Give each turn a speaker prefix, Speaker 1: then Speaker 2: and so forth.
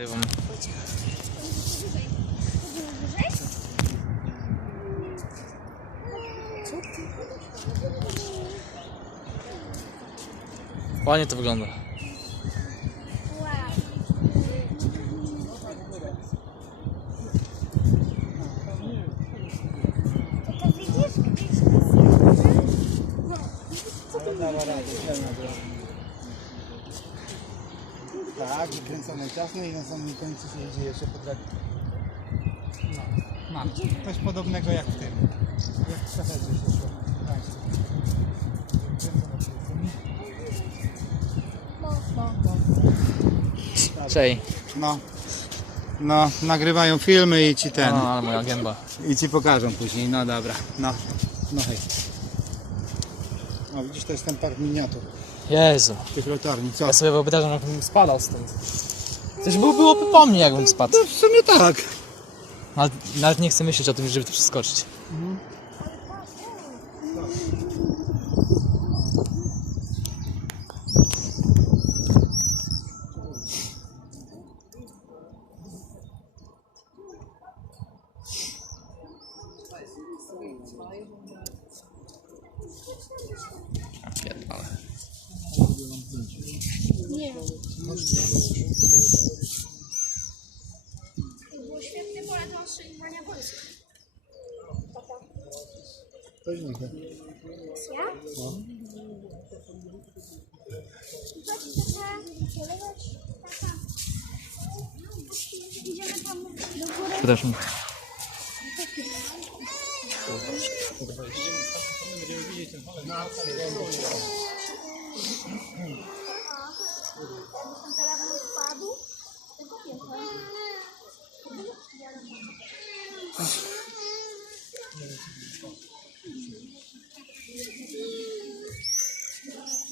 Speaker 1: Nagrywam. Ładnie to wygląda.
Speaker 2: To
Speaker 3: Tak, wykręcone ciasno i na samym końcu się idzie jeszcze po drabie. No, mam. Coś podobnego jak w tym. Jak w szafecie się szło.
Speaker 1: Cześć.
Speaker 3: No. No, nagrywają filmy i ci ten.
Speaker 1: No, ale moja gęba.
Speaker 3: I ci pokażą później. No dobra. No. No hej. No widzisz, to jest ten park miniatur
Speaker 1: Jezu.
Speaker 3: tych latarni. Co?
Speaker 1: Ja sobie wyobrażam, jakbym spadał stąd. Coś było, byłoby po mnie, jakbym spadł.
Speaker 3: No w sumie tak.
Speaker 1: Ale nawet nie chcę myśleć o tym, żeby to przeskoczyć. Pierdolę.
Speaker 2: Nie. Było świetnie, bo to ostrzeliwania wojsk.
Speaker 3: To nie mogę.
Speaker 2: Ja?
Speaker 3: No.
Speaker 2: Zobaczcie, taka, polewać, taka. Idziemy tam do góry.
Speaker 1: Przepraszam.
Speaker 2: Ten Temos um teléfono ocupado. itu conheço.